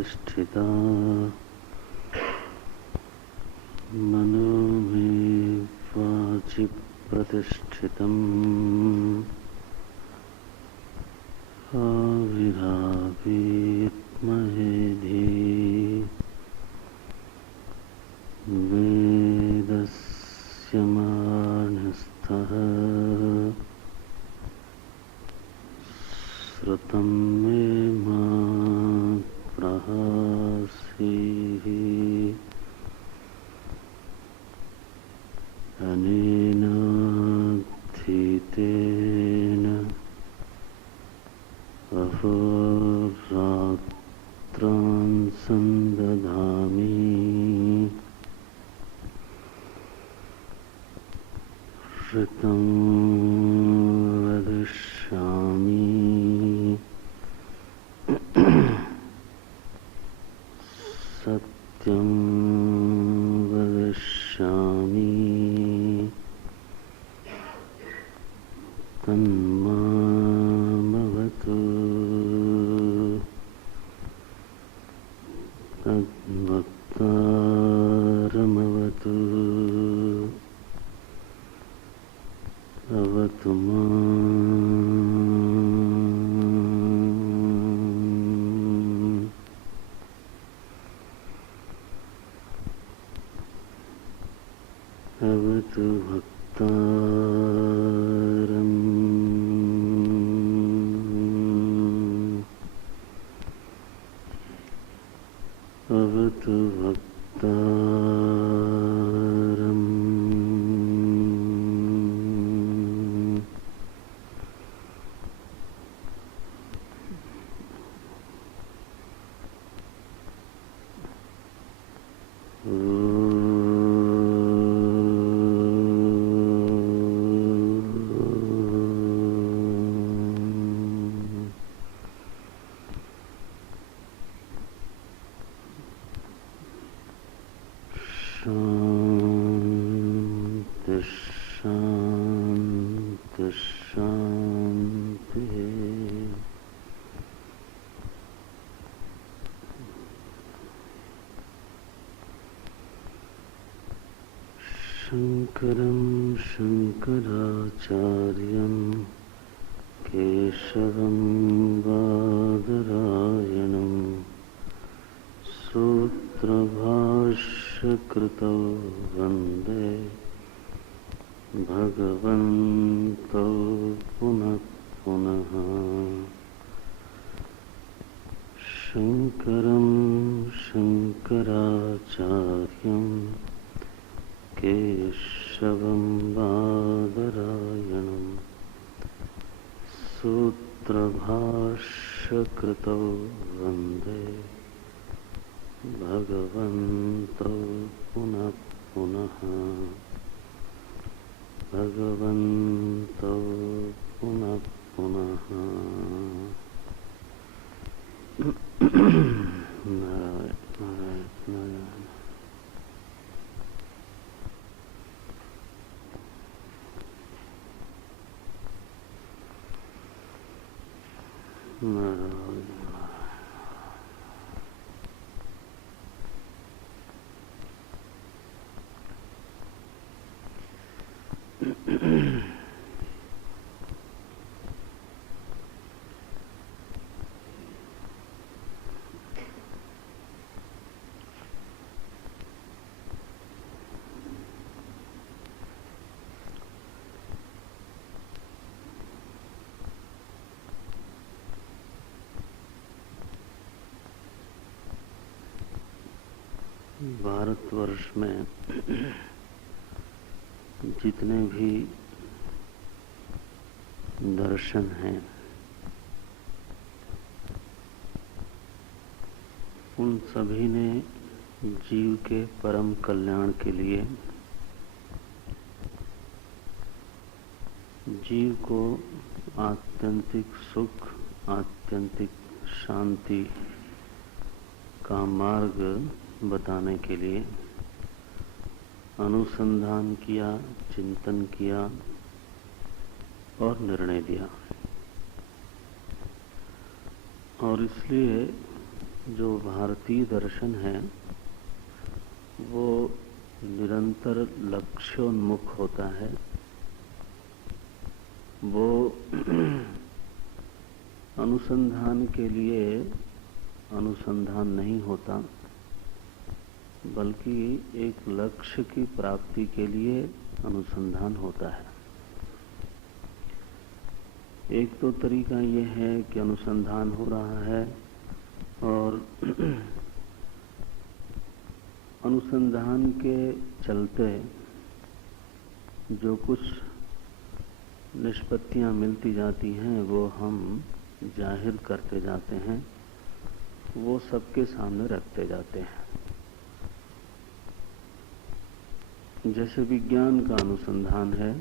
प्रतिष्ठिता मनो में वाचि प्रतिष्ठितम् आविरावीत्महे धी वेदस्य मानस्थः श्रुतं मे मा प्रहासीः अनेनाधीतेन अहोरात्रान् सन्दधामि ऋतं वदिष्यामि सत्यं वदिष्यामि तन्मामवतु तद्वक्तारमवतु अवतु माम्। अवतु भक्तारम् अवतु भक्तारम् शांति शांति शांति। शंकरं शंकराचार्यं केशवं बादरायणं सूत्रभाष्यकृतौ वन्दे भगवन्तौ पुनः पुनः। शंकरं शंकराचार्यं केशवं बादरायणं सूत्रभाष्यकृतौ वन्दे भगवन्तौ पुनः पुनः। भगवन्तौ पुनः पुनः। नारायण नारायण नारायण। नारायण भारतवर्ष में जितने भी दर्शन हैं उन सभी ने जीव के परम कल्याण के लिए जीव को आत्यंतिक सुख आत्यंतिक शांति का मार्ग बताने के लिए अनुसंधान किया, चिंतन किया और निर्णय दिया। और इसलिए जो भारतीय दर्शन है वो निरंतर लक्ष्योन्मुख होता है। वो अनुसंधान के लिए अनुसंधान नहीं होता, बल्कि एक लक्ष्य की प्राप्ति के लिए अनुसंधान होता है। एक तो तरीका ये है कि अनुसंधान हो रहा है और अनुसंधान के चलते जो कुछ निष्पत्तियां मिलती जाती हैं वो हम जाहिर करते जाते हैं, वो सबके सामने रखते जाते हैं। जैसे विज्ञान का अनुसंधान है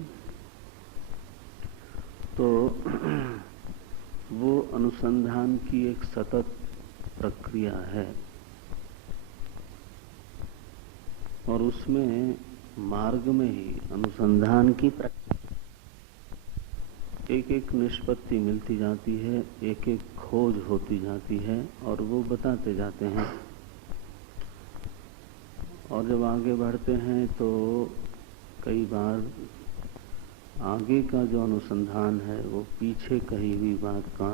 तो वो अनुसंधान की एक सतत प्रक्रिया है और उसमें मार्ग में ही अनुसंधान की एक एक निष्पत्ति मिलती जाती है, एक एक खोज होती जाती है और वो बताते जाते हैं। और जब आगे बढ़ते हैं तो कई बार आगे का जो अनुसंधान है वो पीछे कही हुई बात का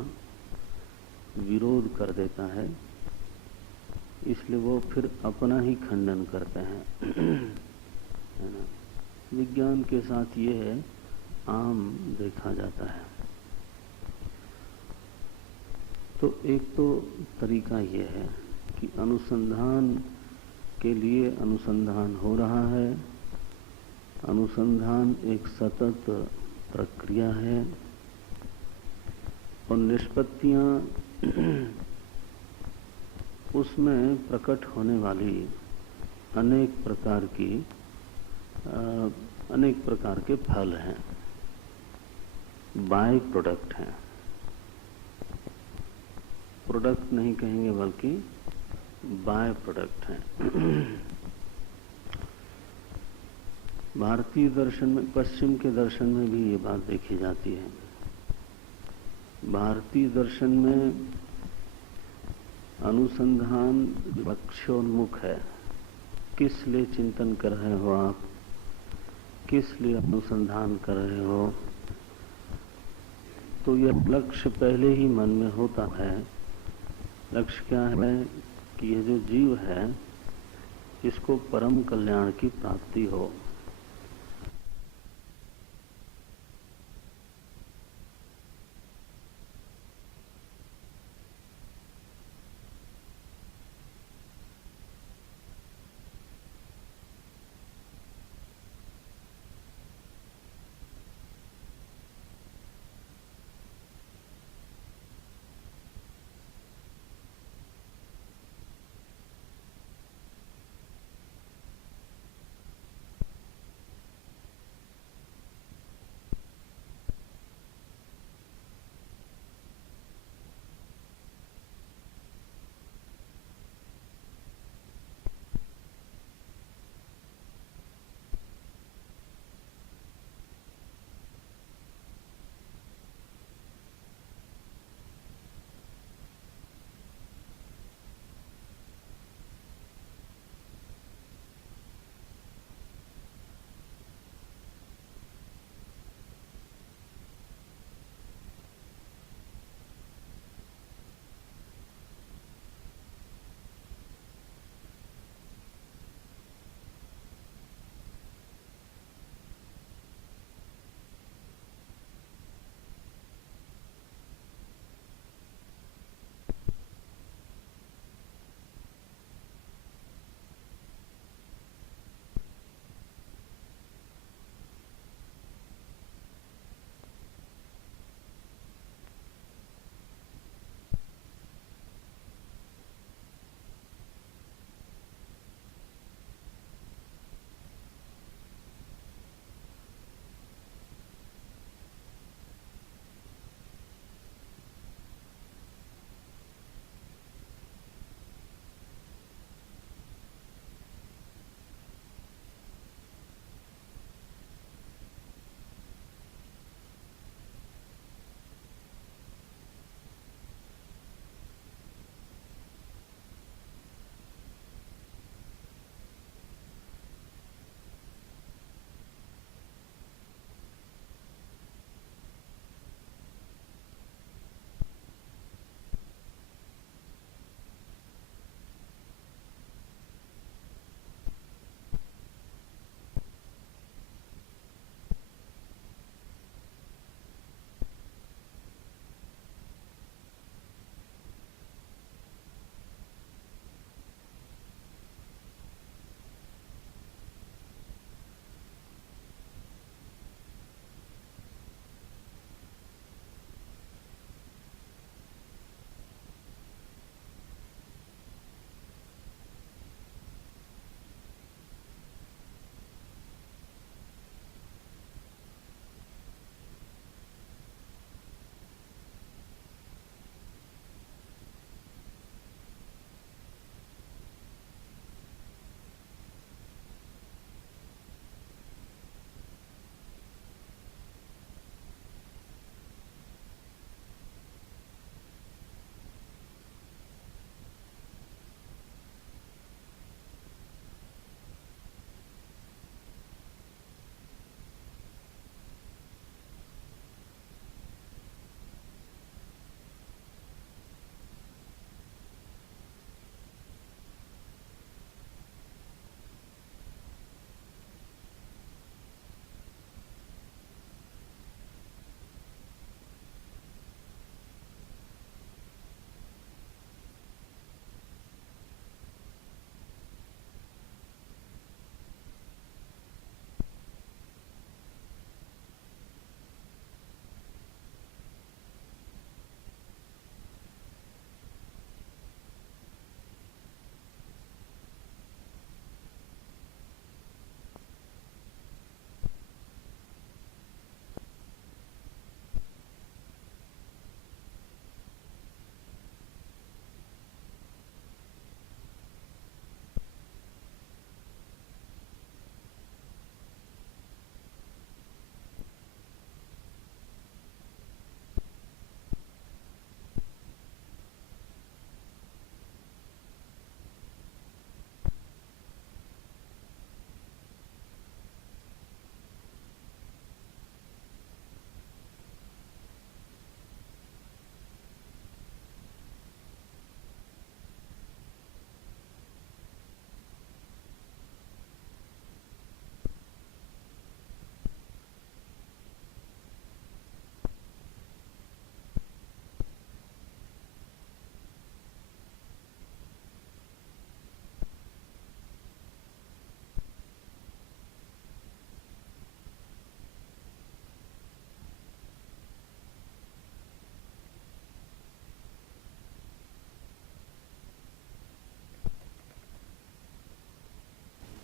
विरोध कर देता है, इसलिए वो फिर अपना ही खंडन करते हैं। है ना? विज्ञान के साथ ये है, आम देखा जाता है। तो एक तो तरीका ये है कि अनुसंधान के लिए अनुसंधान हो रहा है, अनुसंधान एक सतत प्रक्रिया है और निष्पत्तियां उसमें प्रकट होने वाली अनेक प्रकार के फल हैं, बाय प्रोडक्ट हैं। प्रोडक्ट नहीं कहेंगे बल्कि बाय प्रोडक्ट हैं। भारतीय दर्शन में, पश्चिम के दर्शन में भी ये बात देखी जाती है। भारतीय दर्शन में अनुसंधान लक्ष्योन्मुख है। किस लिए चिंतन कर रहे हो आप, किस लिए अनुसंधान कर रहे हो, तो यह लक्ष्य पहले ही मन में होता है। लक्ष्य क्या है कि यह जो जीव है इसको परम कल्याण की प्राप्ति हो।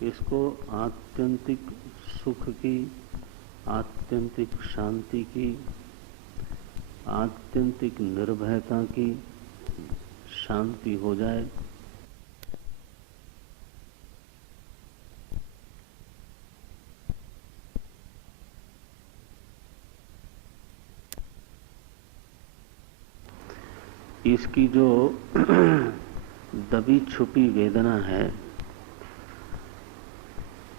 इसको आत्यंतिक सुख की, आत्यंतिक शांति की, आत्यंतिक निर्भयता की शांति हो जाए, इसकी जो दबी छुपी वेदना है,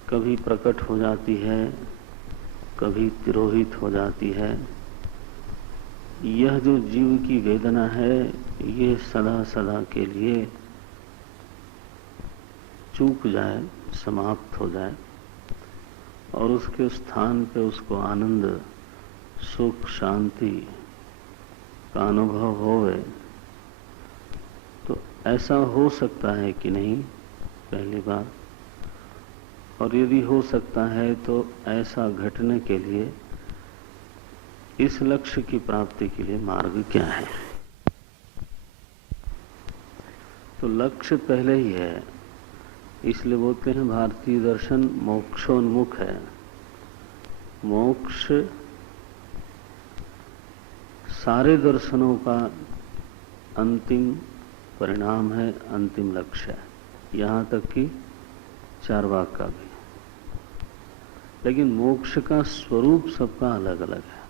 कभी प्रकट हो जाती है, कभी तिरोहित हो जाती है। यह जो जीव की वेदना है, ये सदा सदा के लिए चूक जाए, समाप्त हो जाए और उसके स्थान पे उसको आनंद, सुख, शांति का अनुभव होवे, तो ऐसा हो सकता है कि नहीं, पहली बार। और यदि हो सकता है तो ऐसा घटने के लिए, इस लक्ष्य की प्राप्ति के लिए मार्ग क्या है? तो लक्ष्य पहले ही है, इसलिए बोलते हैं भारतीय दर्शन मोक्षोन्मुख है। मोक्ष सारे दर्शनों का अंतिम परिणाम है, अंतिम लक्ष्य है, यहां तक कि चार्वाक का भी। लेकिन मोक्ष का स्वरूप सबका अलग अलग है।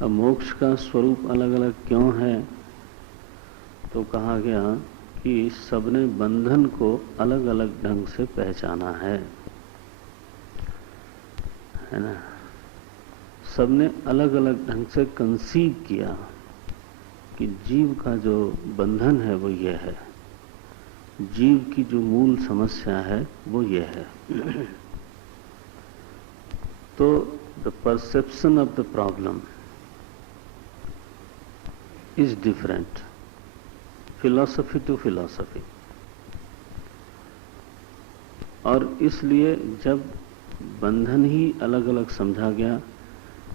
अब मोक्ष का स्वरूप अलग अलग क्यों है? तो कहा गया कि सबने बंधन को अलग अलग ढंग से पहचाना है ना। सबने अलग अलग ढंग से कंसीव किया कि जीव का जो बंधन है वो ये है, जीव की जो मूल समस्या है वो ये है। तो the perception of the problem is different, philosophy to philosophy. और इसलिए जब बंधन ही अलग अलग समझा गया,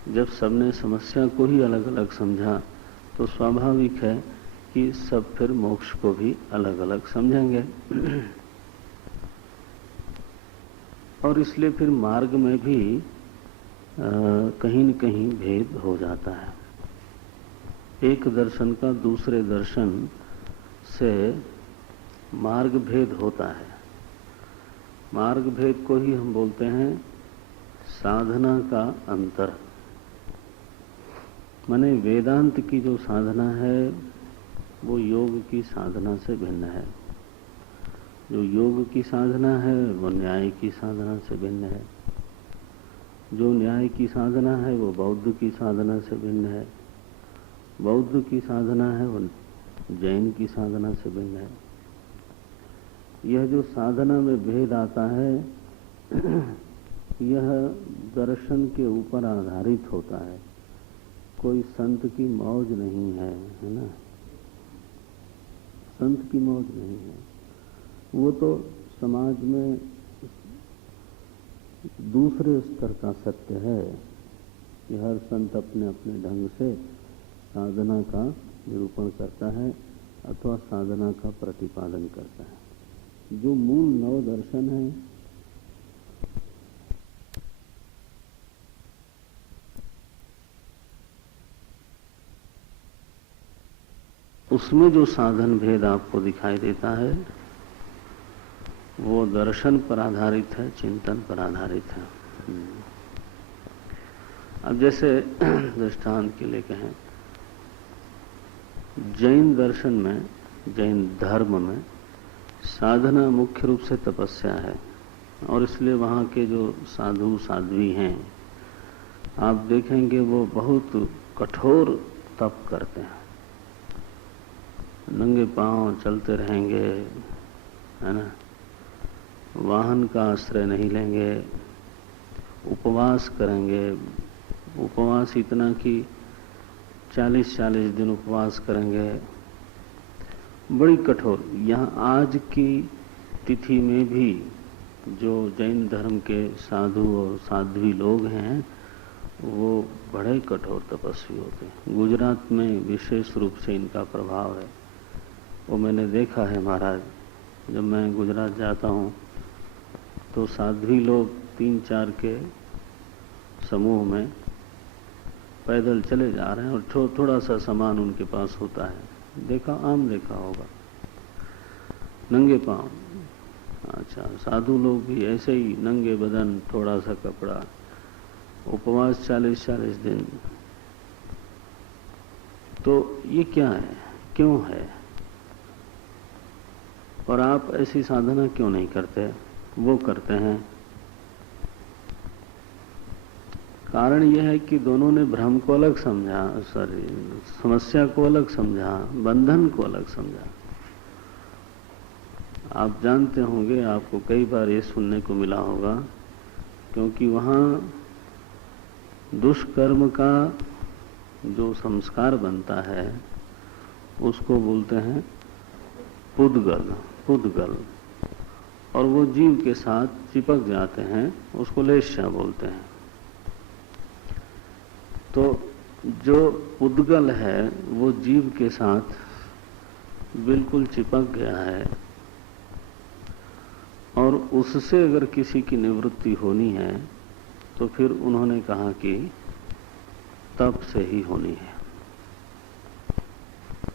जब सबने समस्या को ही अलग अलग समझा, तो स्वाभाविक है कि सब फिर मोक्ष को भी अलग अलग समझेंगे। और इसलिए फिर मार्ग में भी कहीं न कहीं भेद हो जाता है। एक दर्शन का दूसरे दर्शन से मार्ग भेद होता है। मार्ग भेद को ही हम बोलते हैं साधना का अंतर। माने वेदांत की जो साधना है वो योग की साधना से भिन्न है। जो योग की साधना है वो न्याय की साधना से भिन्न है। जो न्याय की साधना है वो बौद्ध की साधना से भिन्न है। बौद्ध की साधना है वो जैन की साधना से भिन्न है। यह जो साधना में भेद आता है यह दर्शन के ऊपर आधारित होता है। कोई संत की मौज नहीं है, है ना। संत की मौज नहीं है, वो तो समाज में दूसरे स्तर का सत्य है कि हर संत अपने अपने ढंग से साधना का निरूपण करता है अथवा साधना का प्रतिपादन करता है। जो मूल नव दर्शन है उसमें जो साधन भेद आपको दिखाई देता है वो दर्शन पर आधारित है, चिंतन पर आधारित है। अब जैसे दृष्टांत के लिए कहें, जैन दर्शन में, जैन धर्म में साधना मुख्य रूप से तपस्या है। और इसलिए वहाँ के जो साधु साध्वी हैं, आप देखेंगे वो बहुत कठोर तप करते हैं। नंगे पांव चलते रहेंगे, है ना। वाहन का आश्रय नहीं लेंगे, उपवास करेंगे। उपवास इतना कि 40-40 दिन उपवास करेंगे, बड़ी कठोर। यहाँ आज की तिथि में भी जो जैन धर्म के साधु और साध्वी लोग हैं वो बड़े कठोर तपस्वी होते हैं। गुजरात में विशेष रूप से इनका प्रभाव है, वो मैंने देखा है महाराज। जब मैं गुजरात जाता हूँ तो साध्वी लोग 3-4 के समूह में पैदल चले जा रहे हैं और थोड़ा सा सामान उनके पास होता है। देखा, आम देखा होगा, नंगे पांव। अच्छा, साधु लोग भी ऐसे ही नंगे बदन, थोड़ा सा कपड़ा, उपवास 40-40 दिन। तो ये क्या है, क्यों है? और आप ऐसी साधना क्यों नहीं करते? वो करते हैं। कारण यह है कि दोनों ने भ्रम को अलग समझा, समस्या को अलग समझा, बंधन को अलग समझा। आप जानते होंगे, आपको कई बार ये सुनने को मिला होगा, क्योंकि वहां दुष्कर्म का जो संस्कार बनता है उसको बोलते हैं पुद्गल, और वो जीव के साथ चिपक जाते हैं, उसको लेश्या बोलते हैं। तो जो पुद्गल है वो जीव के साथ बिल्कुल चिपक गया है, और उससे अगर किसी की निवृत्ति होनी है तो फिर उन्होंने कहा कि तप से ही होनी है।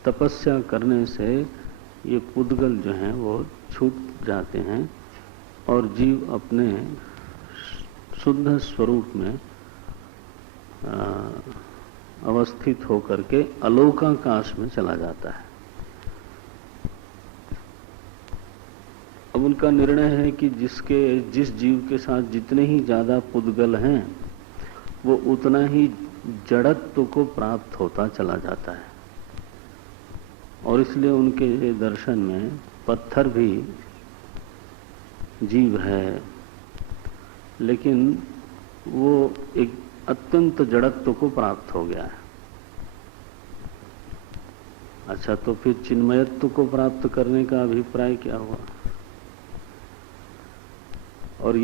तपस्या करने से ये पुद्गल जो हैं वो छूट जाते हैं और जीव अपने शुद्ध स्वरूप में अवस्थित होकर के अलोकाकाश में चला जाता है। अब उनका निर्णय है कि जिस जीव के साथ जितने ही ज्यादा पुद्गल हैं वो उतना ही जड़त्व को प्राप्त होता चला जाता है, और इसलिए उनके दर्शन में पत्थर भी जीव है, लेकिन वो एक अत्यंत जड़त्व को प्राप्त हो गया है। अच्छा, तो फिर चिन्मयत्व को प्राप्त करने का अभिप्राय क्या हुआ? और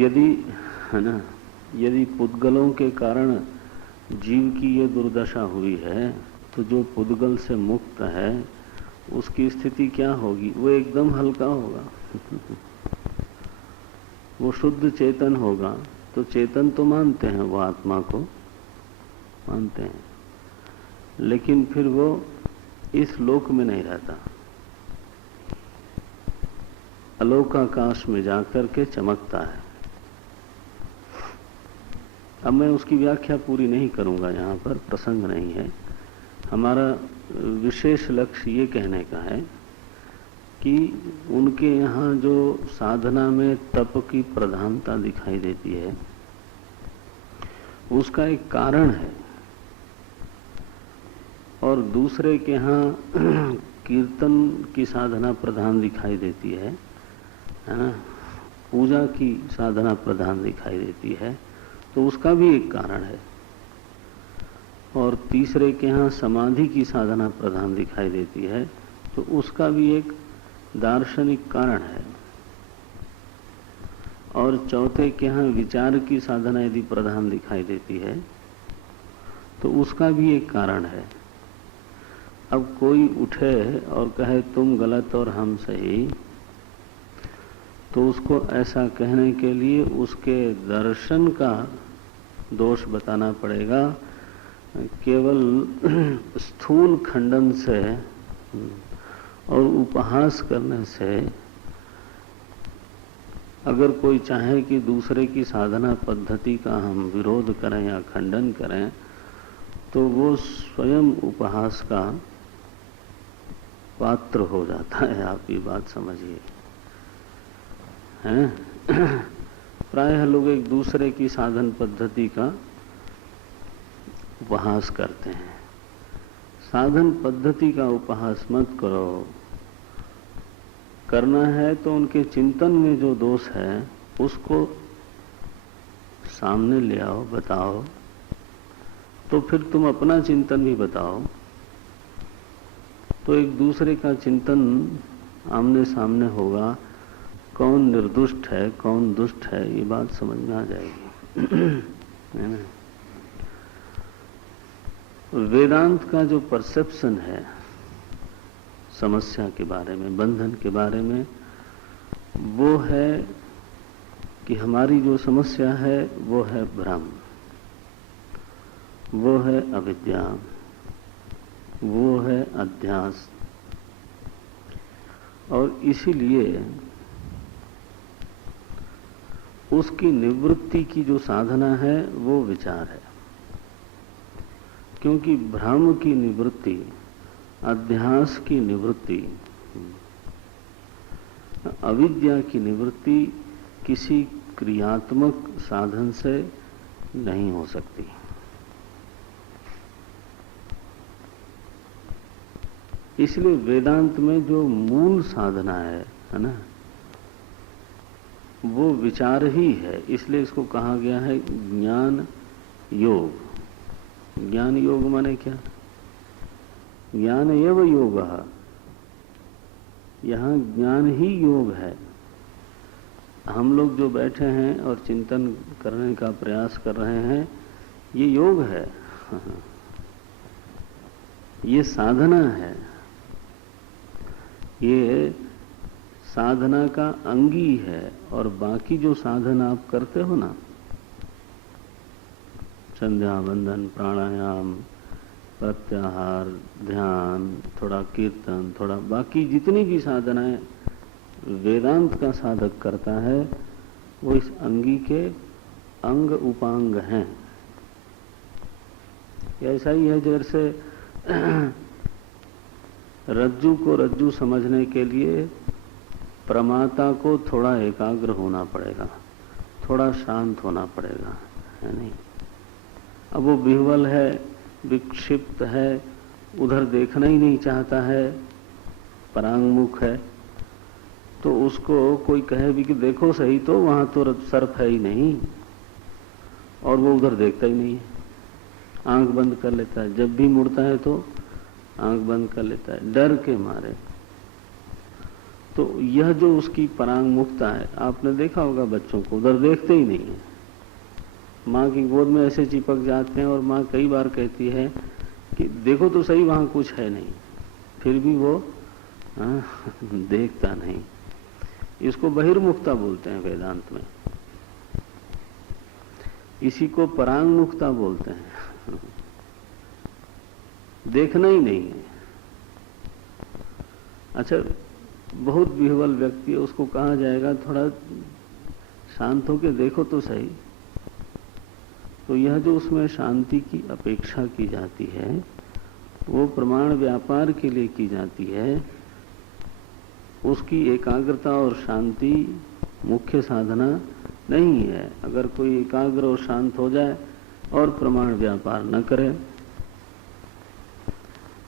यदि पुद्गलों के कारण जीव की ये दुर्दशा हुई है, तो जो पुद्गल से मुक्त है उसकी स्थिति क्या होगी? वो एकदम हल्का होगा वो शुद्ध चेतन होगा। तो चेतन तो मानते हैं, वो आत्मा को मानते हैं, लेकिन फिर वो इस लोक में नहीं रहता, अलोकाकाश में जाकर के चमकता है। अब मैं उसकी व्याख्या पूरी नहीं करूंगा, यहाँ पर प्रसंग नहीं है। हमारा विशेष लक्ष्य ये कहने का है कि उनके यहाँ जो साधना में तप की प्रधानता दिखाई देती है उसका एक कारण है, और दूसरे के यहाँ कीर्तन की साधना प्रधान दिखाई देती है ना, पूजा की साधना प्रधान दिखाई देती है, तो उसका भी एक कारण है। और तीसरे के यहाँ समाधि की साधना प्रधान दिखाई देती है, तो उसका भी एक दार्शनिक कारण है। और चौथे के यहाँ विचार की साधना यदि प्रधान दिखाई देती है तो उसका भी एक कारण है। अब कोई उठे और कहे तुम गलत और हम सही, तो उसको ऐसा कहने के लिए उसके दर्शन का दोष बताना पड़ेगा। केवल स्थूल खंडन से और उपहास करने से अगर कोई चाहे कि दूसरे की साधना पद्धति का हम विरोध करें या खंडन करें, तो वो स्वयं उपहास का पात्र हो जाता है। आप ये बात समझिए, हैं? प्रायः लोग एक दूसरे की साधन पद्धति का उपहास करते हैं। साधन पद्धति का उपहास मत करो। करना है तो उनके चिंतन में जो दोष है उसको सामने ले आओ, बताओ, तो फिर तुम अपना चिंतन भी बताओ, तो एक दूसरे का चिंतन आमने सामने होगा। कौन निर्दुष्ट है, कौन दुष्ट है, ये बात समझ में आ जाएगी है ना। वेदांत का जो परसेप्शन है समस्या के बारे में, बंधन के बारे में, वो है कि हमारी जो समस्या है वो है भ्रम, वो है अविद्या, वो है अध्यास। और इसीलिए उसकी निवृत्ति की जो साधना है वो विचार है। क्योंकि भ्रम की निवृत्ति, अध्यास की निवृत्ति, अविद्या की निवृत्ति किसी क्रियात्मक साधन से नहीं हो सकती। इसलिए वेदांत में जो मूल साधना है ना, वो विचार ही है। इसलिए इसको कहा गया है ज्ञान योग। ज्ञान योग माने क्या? ज्ञान एव योगः, यहां ज्ञान ही योग है। हम लोग जो बैठे हैं और चिंतन करने का प्रयास कर रहे हैं, ये योग है, ये साधना है, ये साधना का अंगी है। और बाकी जो साधन आप करते हो ना, संध्या वंदन, प्राणायाम, प्रत्याहार, ध्यान, थोड़ा कीर्तन, थोड़ा बाकी जितनी भी साधनाएं वेदांत का साधक करता है, वो इस अंगी के अंग उपांग हैं। ऐसा ही है जैसे रज्जु को रज्जु समझने के लिए प्रमाता को थोड़ा एकाग्र होना पड़ेगा, थोड़ा शांत होना पड़ेगा, है नहीं? अब वो विह्वल है, विक्षिप्त है, उधर देखना ही नहीं चाहता है, परांगमुख है, तो उसको कोई कहे भी कि देखो सही तो वहां तो सर्प है ही नहीं, और वो उधर देखता ही नहीं है, आंख बंद कर लेता है। जब भी मुड़ता है तो आंख बंद कर लेता है, डर के मारे। तो यह जो उसकी परांगमुखता है, आपने देखा होगा बच्चों को उधर देखते ही नहीं है, माँ की गोद में ऐसे चिपक जाते हैं। और माँ कई बार कहती है कि देखो तो सही वहां कुछ है नहीं, फिर भी वो देखता नहीं। इसको बहिर्मुखता बोलते हैं वेदांत में, इसी को परांगमुखता बोलते हैं। देखना ही नहीं है। अच्छा, बहुत विह्वल व्यक्ति है, उसको कहा जाएगा थोड़ा शांत होकर देखो तो सही, तो यह जो उसमें शांति की अपेक्षा की जाती है, वो प्रमाण व्यापार के लिए की जाती है। उसकी एकाग्रता और शांति मुख्य साधना नहीं है। अगर कोई एकाग्र और शांत हो जाए और प्रमाण व्यापार न करे,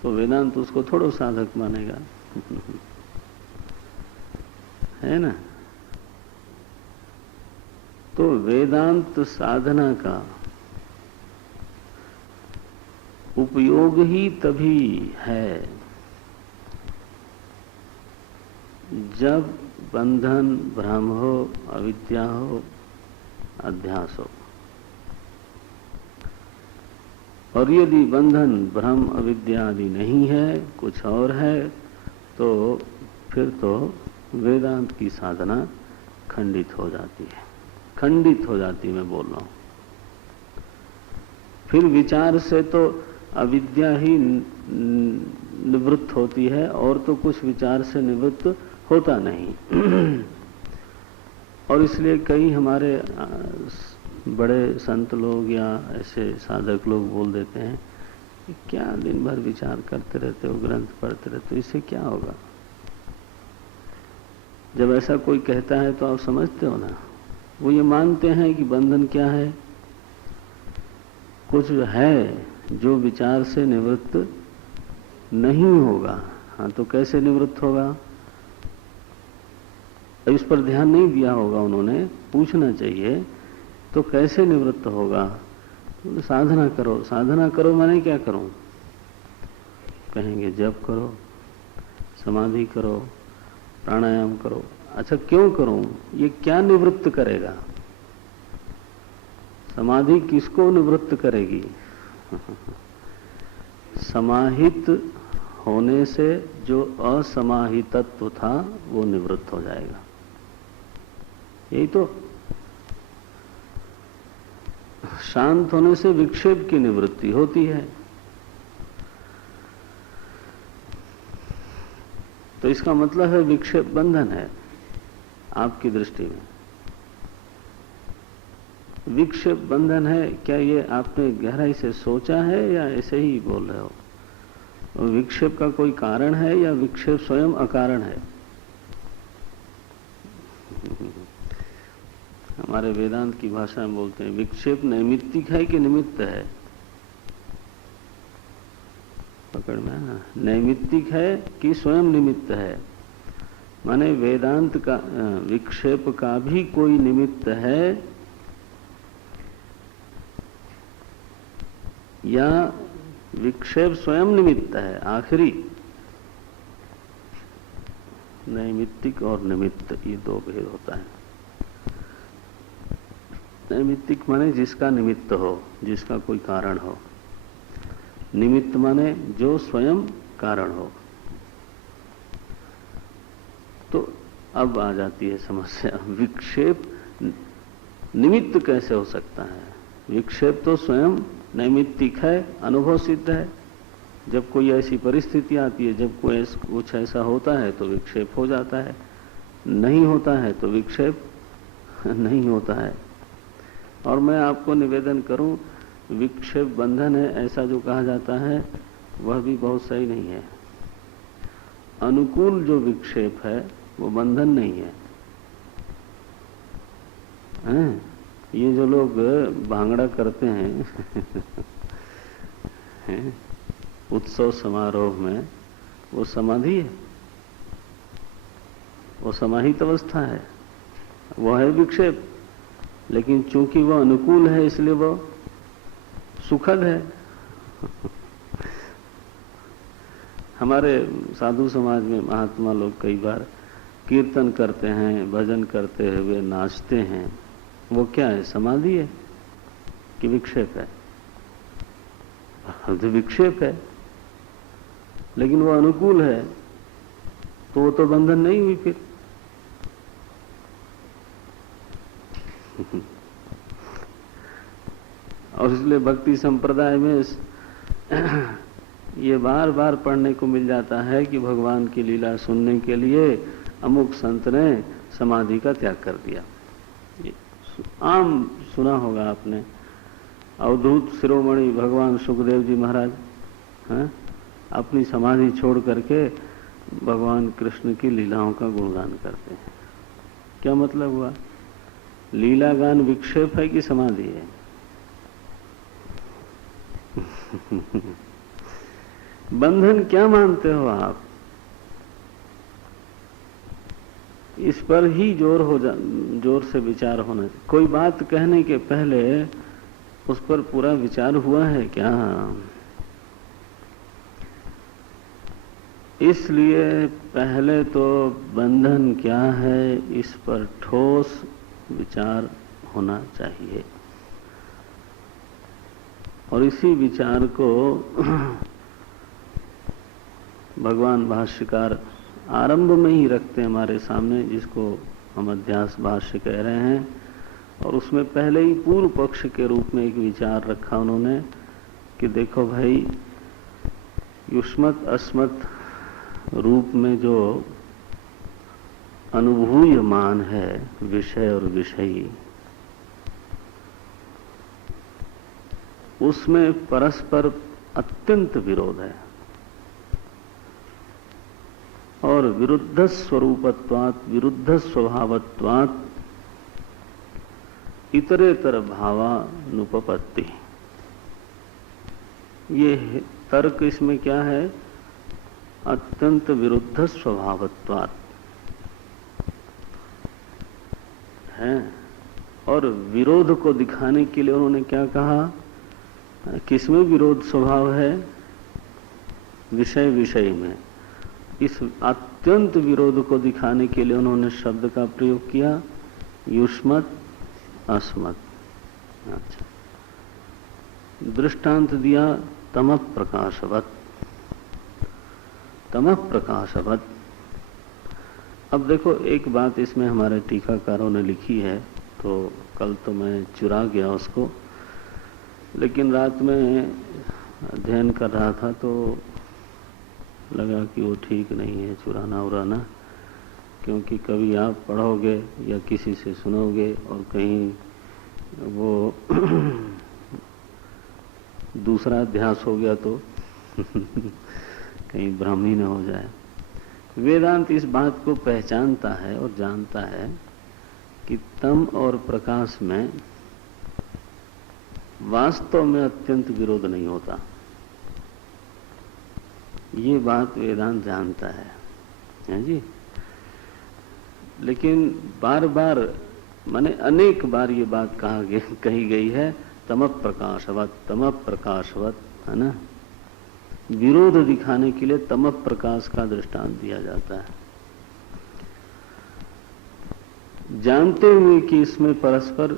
तो वेदांत उसको थोड़ा साधक मानेगा, है ना? तो वेदांत साधना का उपयोग ही तभी है जब बंधन, भ्रम हो, अविद्या हो, अध्यास हो। और यदि बंधन, भ्रम, अविद्या आदि नहीं है, कुछ और है, तो फिर तो वेदांत की साधना खंडित हो जाती है। खंडित हो जाती, मैं बोल रहा हूं। फिर विचार से तो अविद्या ही निवृत्त होती है, और तो कुछ विचार से निवृत्त होता नहीं। और इसलिए कई हमारे बड़े संत लोग या ऐसे साधक लोग बोल देते हैं कि क्या दिन भर विचार करते रहते हो, ग्रंथ पढ़ते रहते हो, इससे क्या होगा? जब ऐसा कोई कहता है तो आप समझते हो ना, वो ये मानते हैं कि बंधन क्या है, कुछ है जो विचार से निवृत्त नहीं होगा। हाँ, तो कैसे निवृत्त होगा? इस पर ध्यान नहीं दिया होगा उन्होंने, पूछना चाहिए तो कैसे निवृत्त होगा? तो साधना करो। साधना करो माने क्या करो? कहेंगे जप करो, समाधि करो, प्राणायाम करो। अच्छा, क्यों करूं? ये क्या निवृत्त करेगा? समाधि किसको निवृत्त करेगी? समाहित होने से जो असमाहितत्व था वो निवृत्त हो जाएगा। यही तो। शांत होने से विक्षेप की निवृत्ति होती है। तो इसका मतलब है विक्षेप बंधन है आपकी दृष्टि में। विक्षेप बंधन है, क्या ये आपने गहराई से सोचा है या ऐसे ही बोल रहे हो? विक्षेप का कोई कारण है या विक्षेप स्वयं अकारण है? हमारे वेदांत की भाषा में बोलते हैं विक्षेप नैमित्तिक है कि निमित्त है? पकड़ में आना, नैमित्तिक है कि स्वयं निमित्त है? माने वेदांत का विक्षेप का भी कोई निमित्त है या विक्षेप स्वयं निमित्त है? आखिरी नैमित्तिक और निमित्त, ये दो भेद होता है। नैमित्तिक माने जिसका निमित्त हो, जिसका कोई कारण हो। निमित्त माने जो स्वयं कारण हो। तो अब आ जाती है समस्या, विक्षेप निमित्त कैसे हो सकता है? विक्षेप तो स्वयं नैमित्तिक है, अनुभव सिद्ध है। जब कोई ऐसी परिस्थिति आती है, जब कोई कुछ ऐसा होता है तो विक्षेप हो जाता है, नहीं होता है तो विक्षेप नहीं होता है। और मैं आपको निवेदन करूं, विक्षेप बंधन है ऐसा जो कहा जाता है वह भी बहुत सही नहीं है। अनुकूल जो विक्षेप है वो बंधन नहीं है। ये जो लोग भांगड़ा करते हैं उत्सव समारोह में, वो समाधि है, वो समाहित अवस्था है, वो है विक्षेप। लेकिन चूंकि वह अनुकूल है इसलिए वह सुखद है। हमारे साधु समाज में महात्मा लोग कई बार कीर्तन करते हैं, भजन करते हुए नाचते हैं। वो क्या है? समाधि है कि विक्षेप है? तो विक्षेप है, लेकिन वो अनुकूल है तो वो तो बंधन नहीं हुई फिर। और इसलिए भक्ति संप्रदाय में ये बार बार पढ़ने को मिल जाता है कि भगवान की लीला सुनने के लिए अमुक संत ने समाधि का त्याग कर दिया। ये आम सुना होगा आपने। अवधूत शिरोमणि भगवान सुखदेव जी महाराज अपनी समाधि छोड़ करके भगवान कृष्ण की लीलाओं का गुणगान करते हैं। क्या मतलब हुआ? लीला गान विक्षेप है कि समाधि है? बंधन क्या मानते हो आप? इस पर ही जोर से विचार होना चाहिए। कोई बात कहने के पहले उस पर पूरा विचार हुआ है क्या? इसलिए पहले तो बंधन क्या है इस पर ठोस विचार होना चाहिए। और इसी विचार को भगवान भाष्यकार आरंभ में ही रखते हैं हमारे सामने, जिसको हम अध्यास भाष्य कह रहे हैं। और उसमें पहले ही पूर्व पक्ष के रूप में एक विचार रखा उन्होंने कि देखो भाई, युष्मत अस्मत् रूप में जो अनुभूयमान है विषय और विषयी, उसमें परस्पर अत्यंत विरोध है। और विरुद्ध स्वरूपत्वात् विरुद्ध स्वभावत्वात् इतरेतर भावानुपपत्ति। ये तर्क इसमें क्या है? अत्यंत विरुद्ध स्वभावत्वात् है। और विरोध को दिखाने के लिए उन्होंने क्या कहा? किसमें विरोध स्वभाव है? विषय विषय में। इस अत्यंत विरोध को दिखाने के लिए उन्होंने शब्द का प्रयोग किया युष्मत् अस्मत्। अच्छा, दृष्टांत दिया तमः प्रकाशवत्। तमः प्रकाशवत् अब देखो, एक बात इसमें हमारे टीकाकारों ने लिखी है, तो कल तो मैं चुरा गया उसको, लेकिन रात में अध्ययन कर रहा था तो लगा कि वो ठीक नहीं है चुराना उराना, क्योंकि कभी आप पढ़ोगे या किसी से सुनोगे और कहीं वो दूसरा अध्यास हो गया तो कहीं भ्रम ही न हो जाए। वेदांत इस बात को पहचानता है और जानता है कि तम और प्रकाश में वास्तव में अत्यंत विरोध नहीं होता। ये बात वेदांत जानता है जी। लेकिन बार बार माने अनेक बार ये बात कही गई है, तमः प्रकाशवत, है ना। विरोध दिखाने के लिए तमः प्रकाश का दृष्टांत दिया जाता है, जानते हुए कि इसमें परस्पर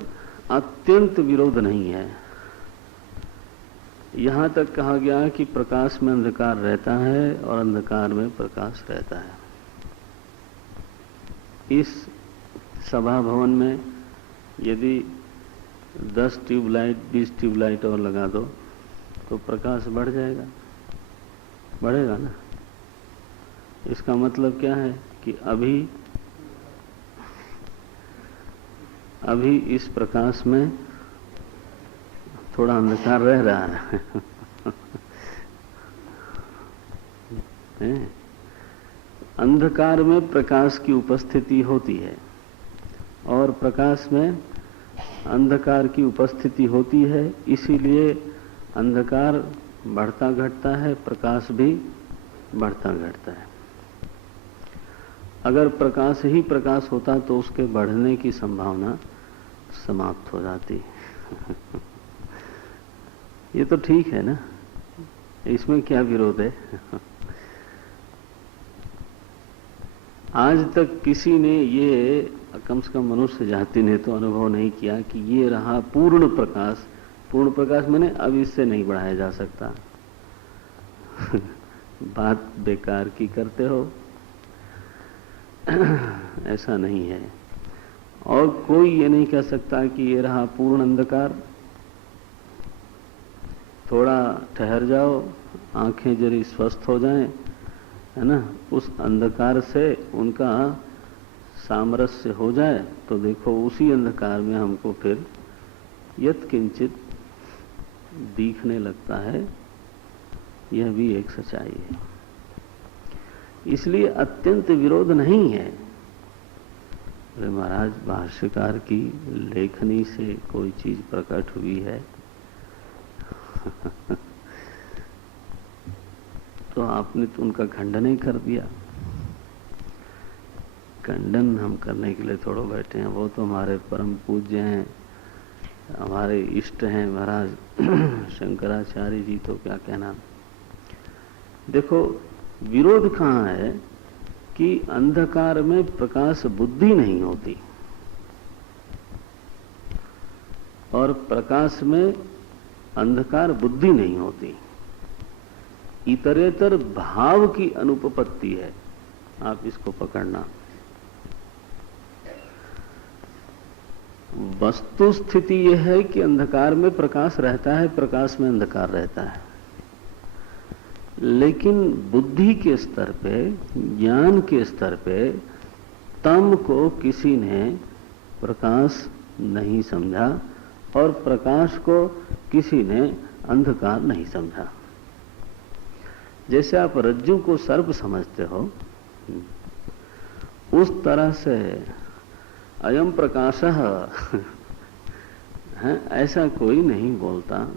अत्यंत विरोध नहीं है। यहां तक कहा गया कि प्रकाश में अंधकार रहता है और अंधकार में प्रकाश रहता है। इस सभा भवन में यदि 10 ट्यूबलाइट 20 ट्यूबलाइट और लगा दो तो प्रकाश बढ़ जाएगा, बढ़ेगा ना। इसका मतलब क्या है कि अभी इस प्रकाश में थोड़ा अंधकार रह रहा है। अंधकार में प्रकाश की उपस्थिति होती है और प्रकाश में अंधकार की उपस्थिति होती है, इसीलिए अंधकार बढ़ता घटता है, प्रकाश भी बढ़ता घटता है। अगर प्रकाश ही प्रकाश होता तो उसके बढ़ने की संभावना समाप्त हो जाती। ये तो ठीक है ना, इसमें क्या विरोध है। आज तक किसी ने ये, कम से कम मनुष्य जाति ने तो अनुभव नहीं किया कि ये रहा पूर्ण प्रकाश। पूर्ण प्रकाश मैंने अब इससे नहीं बढ़ाया जा सकता। बात बेकार की करते हो, ऐसा नहीं है। और कोई ये नहीं कह सकता कि ये रहा पूर्ण अंधकार, थोड़ा ठहर जाओ, आंखें जरी स्वस्थ हो जाएं, है ना, उस अंधकार से उनका सामरस्य हो जाए तो देखो उसी अंधकार में हमको फिर यत्किंचित दिखने लगता है। यह भी एक सच्चाई है। इसलिए अत्यंत विरोध नहीं है। अरे महाराज, भाष्यकार की लेखनी से कोई चीज प्रकट हुई है तो आपने तो उनका खंडन ही कर दिया। खंडन हम करने के लिए थोड़ा बैठे हैं, वो तो हमारे परम पूज्य हैं, हमारे इष्ट हैं महाराज शंकराचार्य जी, तो क्या कहना। देखो, विरोध कहाँ है कि अंधकार में प्रकाश बुद्धि नहीं होती और प्रकाश में अंधकार बुद्धि नहीं होती। इतरेतर भाव की अनुपपत्ति है। आप इसको पकड़ना। वस्तु स्थिति यह है कि अंधकार में प्रकाश रहता है, प्रकाश में अंधकार रहता है, लेकिन बुद्धि के स्तर पे, ज्ञान के स्तर पे तम को किसी ने प्रकाश नहीं समझा और प्रकाश को किसी ने अंधकार नहीं समझा। जैसे आप रज्जु को सर्प समझते हो, उस तरह से अयम प्रकाशः है, ऐसा कोई नहीं बोलता।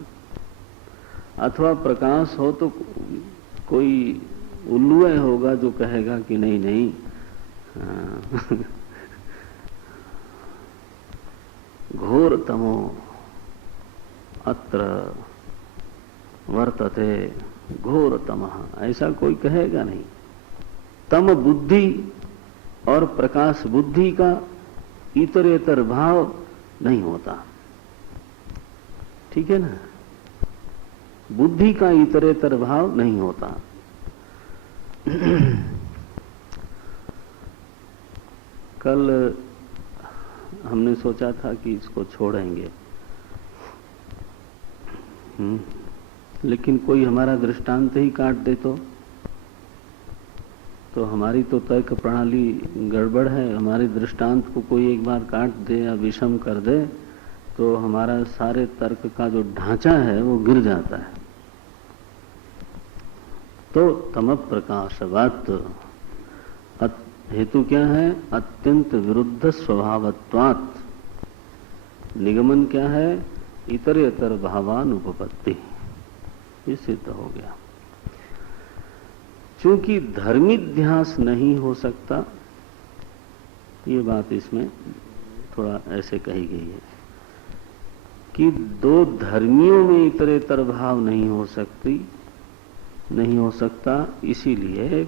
अथवा प्रकाश हो तो कोई उल्लू होगा जो कहेगा कि नहीं नहीं, घोर तमो अत्र वर्तते घोर तमः, ऐसा कोई कहेगा नहीं। तम बुद्धि और प्रकाश बुद्धि का इतरेतर भाव नहीं होता, ठीक है ना। बुद्धि का इतरेतर भाव नहीं होता। कल हमने सोचा था कि इसको छोड़ेंगे, लेकिन कोई हमारा दृष्टांत ही काट दे तो हमारी तो तर्क प्रणाली गड़बड़ है। हमारे दृष्टांत को कोई एक बार काट दे या विषम कर दे तो हमारा सारे तर्क का जो ढांचा है वो गिर जाता है। तो तम प्रकाशवत् हेतु क्या है? अत्यंत विरुद्ध स्वभावत्वात्। निगमन क्या है? इतरेतर भावानुपपत्ति। ये सिद्ध हो गया। चूंकि धर्मिध्यास नहीं हो सकता, ये बात इसमें थोड़ा ऐसे कही गई है कि दो धर्मियों में इतरेतर भाव नहीं हो सकता, इसीलिए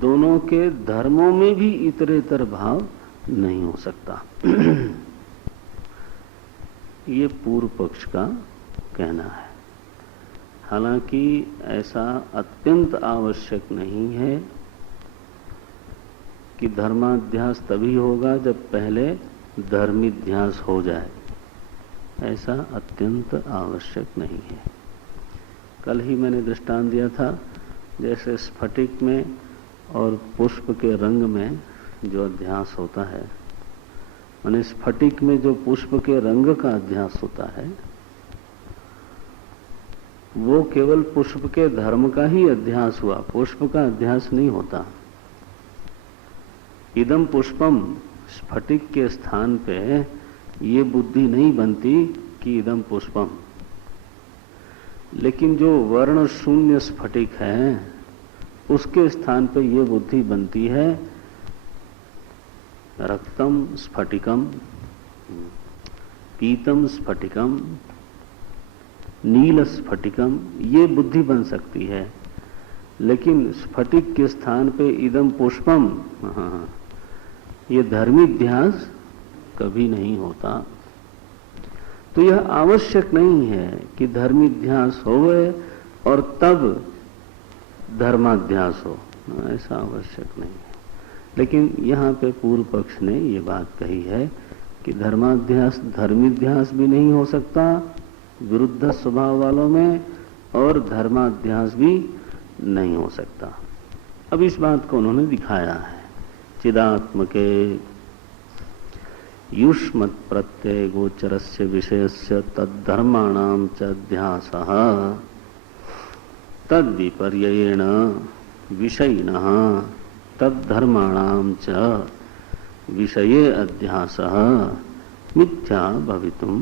दोनों के धर्मों में भी इतरेतर भाव नहीं हो सकता। ये पूर्व पक्ष का कहना है। हालांकि ऐसा अत्यंत आवश्यक नहीं है कि धर्माध्यास तभी होगा जब पहले धर्मिध्यास हो जाए। ऐसा अत्यंत आवश्यक नहीं है। कल ही मैंने दृष्टांत दिया था, जैसे स्फटिक में और पुष्प के रंग में जो अध्यास होता है, माने स्फटिक में जो पुष्प के रंग का अध्यास होता है वो केवल पुष्प के धर्म का ही अध्यास हुआ, पुष्प का अध्यास नहीं होता। इदम पुष्पम, स्फटिक के स्थान पे ये बुद्धि नहीं बनती कि इदम पुष्पम। लेकिन जो वर्ण शून्य स्फटिक है उसके स्थान पे ये बुद्धि बनती है रक्तम स्फटिकम, पीतम स्फटिकम, नील स्फटिकम, ये बुद्धि बन सकती है। लेकिन स्फटिक के स्थान पे इदम पुष्पम, ये धर्मिध्यास कभी नहीं होता। तो यह आवश्यक नहीं है कि धर्मिध्यास होवे और तब धर्माध्यास हो, ऐसा आवश्यक नहीं है। लेकिन यहाँ पे पूर्व पक्ष ने ये बात कही है कि धर्माध्यास धर्मिध्यास भी नहीं हो सकता विरुद्ध स्वभाव वालों में, और धर्माध्यास भी नहीं हो सकता। अब इस बात को उन्होंने दिखाया है। चिदात्मके युष्मत् प्रत्यय गोचरस्य विषयस्य तद्धर्माणां च अध्यासः तद्विपर्ययेण विषयिणः तद्धर्माणां च विषये अध्यासः मिथ्या भवितुं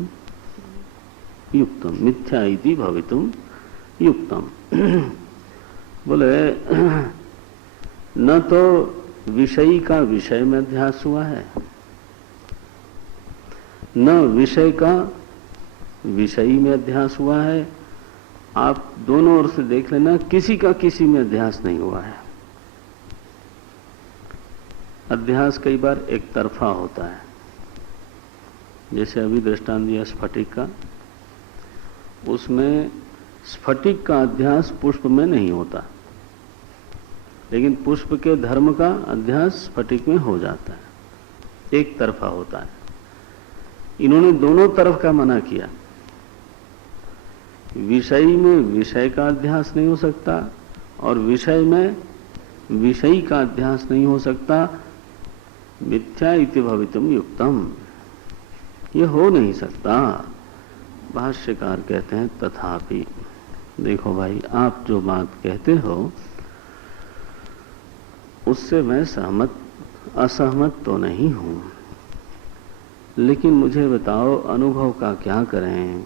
युक्तम, मिथ्या इति भवितुम युक्तम। बोले न तो विषयी का विषय में अध्यास हुआ है, न विषय का विषयी में अध्यास हुआ है। आप दोनों ओर से देख लेना, किसी का किसी में अध्यास नहीं हुआ है। अध्यास कई बार एक तरफा होता है, जैसे अभी दृष्टांत दिया स्फटिक का, उसमें स्फटिक का अध्यास पुष्प में नहीं होता, लेकिन पुष्प के धर्म का अध्यास स्फटिक में हो जाता है, एक तरफा होता है। इन्होंने दोनों तरफ का मना किया। विषयी में विषय का अध्यास नहीं हो सकता और विषय में विषयी का अध्यास नहीं हो सकता। मिथ्या इति भवितुम युक्तम, ये हो नहीं सकता। भाष्यकार कहते हैं तथापि, देखो भाई, आप जो बात कहते हो उससे मैं असहमत तो नहीं हूं, लेकिन मुझे बताओ अनुभव का क्या करें?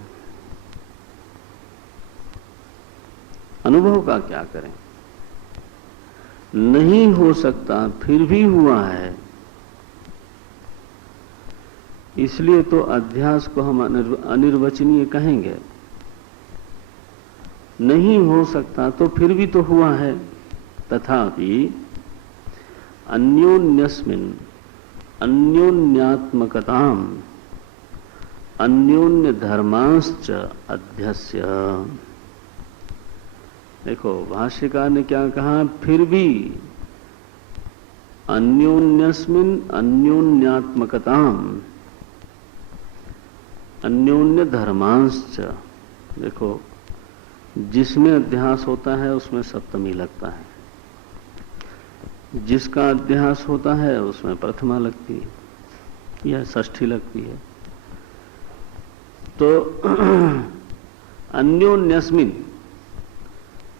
अनुभव का क्या करें? नहीं हो सकता फिर भी हुआ है, इसलिए तो अध्यास को हम अनिर्वचनीय कहेंगे। नहीं हो सकता तो फिर भी तो हुआ है। तथापि अन्योन्यस्मिन् अन्योन्यात्मकताम अन्योन्य धर्मांश्च अध्यस्य। देखो भाष्यकार ने क्या कहा, फिर भी अन्योन्यस्मिन् अन्योन्यात्मकताम अन्योन्य धर्मांश्च। देखो, जिसमें अध्यास होता है उसमें सप्तमी लगता है, जिसका अध्यास होता है उसमें प्रथमा लगती है या षष्ठी लगती है। तो अन्योन्यस्मिन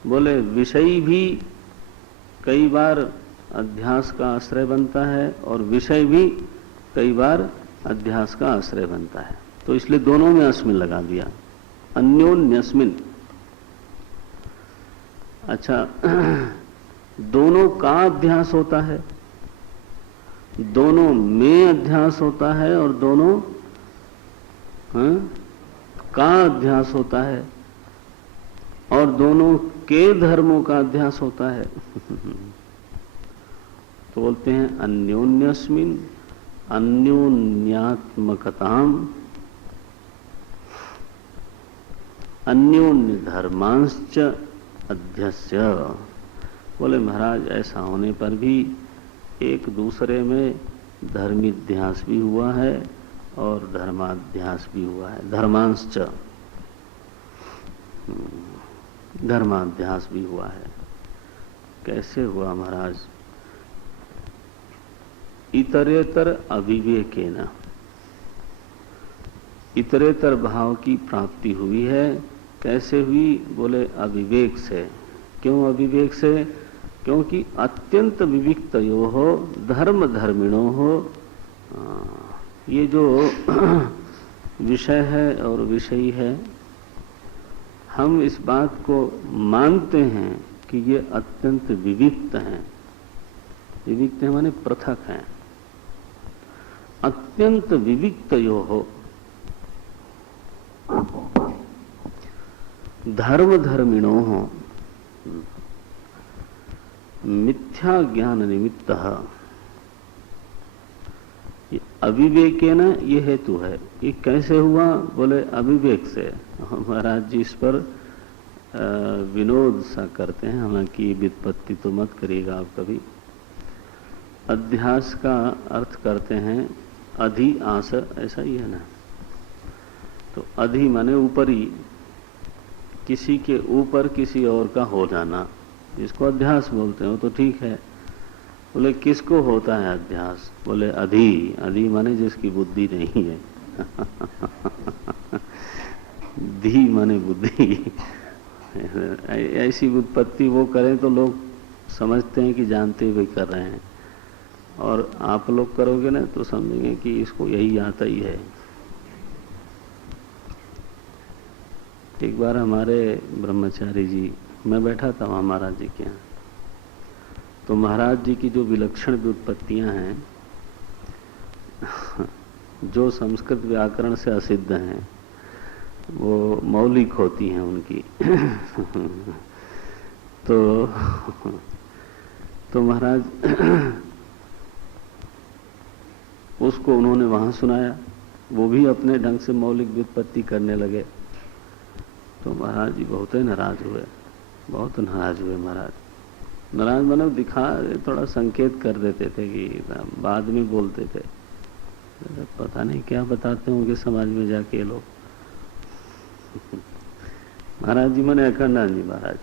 बोले विषय भी कई बार अध्यास का आश्रय बनता है और विषय भी कई बार अध्यास का आश्रय बनता है, तो इसलिए दोनों में अस्मिन लगा दिया, अन्योन्यस्मिन। अच्छा, दोनों का अध्यास होता है, दोनों में अध्यास होता है और दोनों का अध्यास होता है और दोनों के धर्मों का अध्यास होता है। तो बोलते हैं अन्योन्यस्मिन अन्योन्यात्मकताम अन्योन्य धर्मांश्च अध्यस्य। बोले महाराज, ऐसा होने पर भी एक दूसरे में धर्माध्यास भी हुआ है और धर्माध्यास भी हुआ है। धर्मांश्च, धर्माध्यास भी हुआ है। कैसे हुआ महाराज? इतरेतर अविवेकेन, इतरेतर भाव की प्राप्ति हुई है। कैसे हुई? बोले अविवेक से। क्यों अविवेक से? क्योंकि अत्यंत विविक्तयो हो धर्म धर्मिणो हो, ये जो विषय है और विषयी है, हम इस बात को मानते हैं कि ये अत्यंत विविक्त हैं। विविक्त है माने पृथक हैं। अत्यंत विविक्तयो हो धर्म धर्मिणो हो मिथ्या ज्ञान निमित्त। अविवेकेन ये हेतु है। ये कैसे हुआ? बोले अविवेक से। महाराज जी इस पर विनोद सा करते हैं, हालांकि व्युत्पत्ति तो मत करिएगा आप कभी। अध्यास का अर्थ करते हैं अधि आस, ऐसा ही है ना। तो अधि माने ऊपरी, किसी के ऊपर किसी और का हो जाना, जिसको अध्यास बोलते हैं। वो तो ठीक है। बोले किसको होता है अध्यास? बोले अधि। अधि माने जिसकी बुद्धि नहीं है। धी माने बुद्धि। ऐसी उत्पत्ति वो करें तो लोग समझते हैं कि जानते हुए कर रहे हैं, और आप लोग करोगे ना तो समझेंगे कि इसको यही आता ही है। एक बार हमारे ब्रह्मचारी जी, मैं बैठा था वहां महाराज जी के यहाँ, तो महाराज जी की जो विलक्षण व्युत्पत्तियां हैं, जो संस्कृत व्याकरण से असिद्ध हैं, वो मौलिक होती हैं उनकी। तो महाराज उसको उन्होंने वहां सुनाया, वो भी अपने ढंग से मौलिक व्युत्पत्ति करने लगे। तो महाराज जी बहुत ही नाराज हुए, बहुत नाराज हुए महाराज। नाराज मतलब दिखा, थोड़ा संकेत कर देते थे कि बाद में बोलते थे, पता नहीं क्या बताते होंगे समाज में जाके लोग। महाराज जी माने अखंडानंद जी महाराज।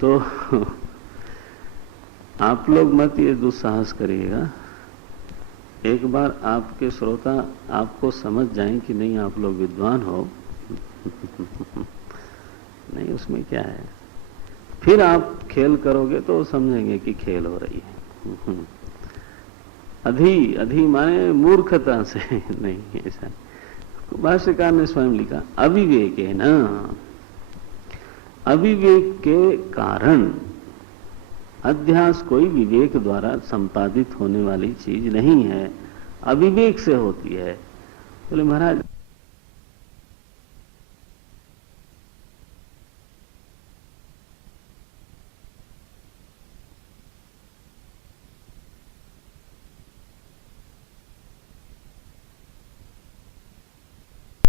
तो आप लोग मत ये दुस्साहस करिएगा। एक बार आपके श्रोता आपको समझ जाएं कि नहीं आप लोग विद्वान हो, नहीं उसमें क्या है, फिर आप खेल करोगे तो समझेंगे कि खेल हो रही है। अधि माने मूर्खता से नहीं, ऐसा भाष्यकार ने स्वयं लिखा अविवेक है ना। अविवेक के कारण अध्यास कोई विवेक द्वारा संपादित होने वाली चीज नहीं है, अविवेक से होती है। बोले महाराज